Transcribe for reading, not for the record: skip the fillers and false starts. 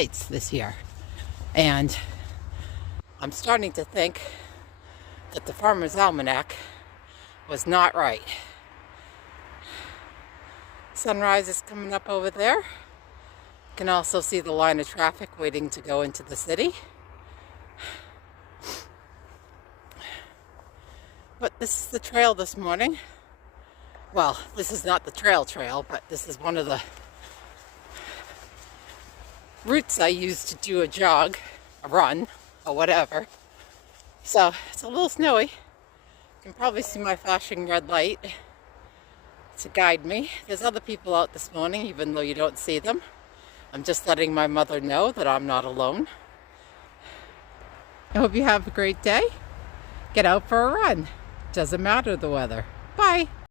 States this year. And I'm starting to think that the Farmer's Almanac was not right. Sunrise is coming up over there. You can also see the line of traffic waiting to go into the city. But this is the trail this morning. Well, this is not the trail, but this is one of the routes I use to do a jog, a run, or whatever. So it's a little snowy. You can probably see my flashing red light to guide me. There's other people out this morning, even though you don't see them. I'm just letting my mother know that I'm not alone. I hope you have a great day. Get out for a run. Doesn't matter the weather. Bye.